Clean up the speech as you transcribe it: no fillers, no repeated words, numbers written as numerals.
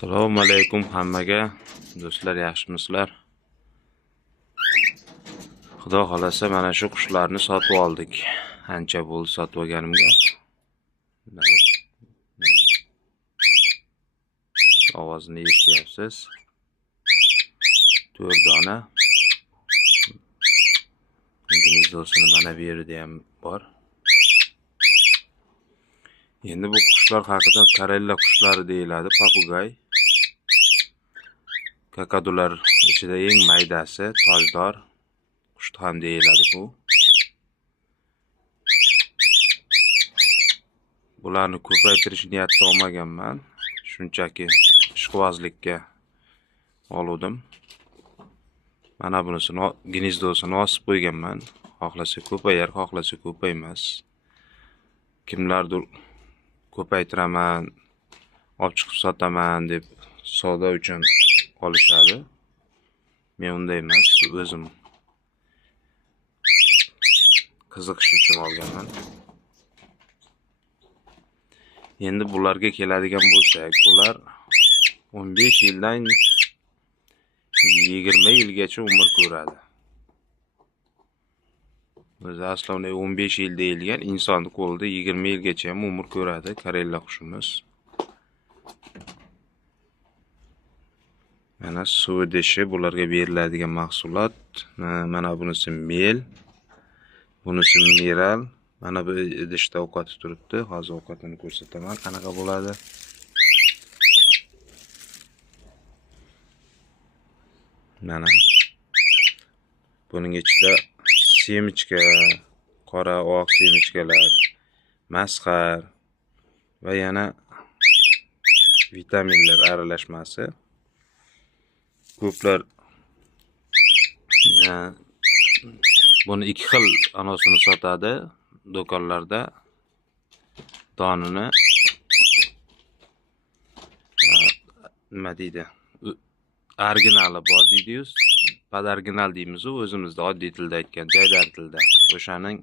Assalomu alaykum hammaga. Do'stlar, yaxshimisizlar? Xudo xolasa mana shu qushlarni sotib oldik. Ancha bo'ldi sotib olganimga. Ovozini eshityapsiz. 4 dona. Gnizdosini mana bu yerda ham bor. Endi bu qushlar haqida Karella qushlari deyiladi, papugay. Kakadular ichida eng maydasi, tojdor qush ham deyiladi bu. Bularni ko'paytirish niyatida olmaganman. Shunchaki ishqibozlikka oldim. Mana bunisini gnizdosini osib qo'yganman. Xohlasa ko'payar, xohlasa ko'paymas. Kimlardir ko'paytiraman, olib chiqib sotaman deb savdo uchun olishadi. Men unday emas, o'zim qiziqish uchun olganman. Endi bularga keladigan bo'lsak, bular 15 yildan 20 yilgacha umr ko'radi. O'zi aslida 15 yil deyilgan, insonni qo'lida 20 yilgacha ham umr ko'radi Karella qushimiz. Mana suv idishi bularga beriladigan mahsulot. Mana bunisi mel, bunisi mineral. Mana bu idishda ovqati turibdi. Hozir ovqatini ko'rsataman, qanaqa bo'ladi. Mana buning ichida semichka, qora oq semichkalar, masxar va yana vitaminlar aralashmasi. Ko'plar buni ikki xil anosini sotadi do'konlarda. Donini nima deydi? Originali bor deydi-yu, padarginal deymiz, o'zimizda oddiy tilda aytgan, jaydar tilda. O'shaning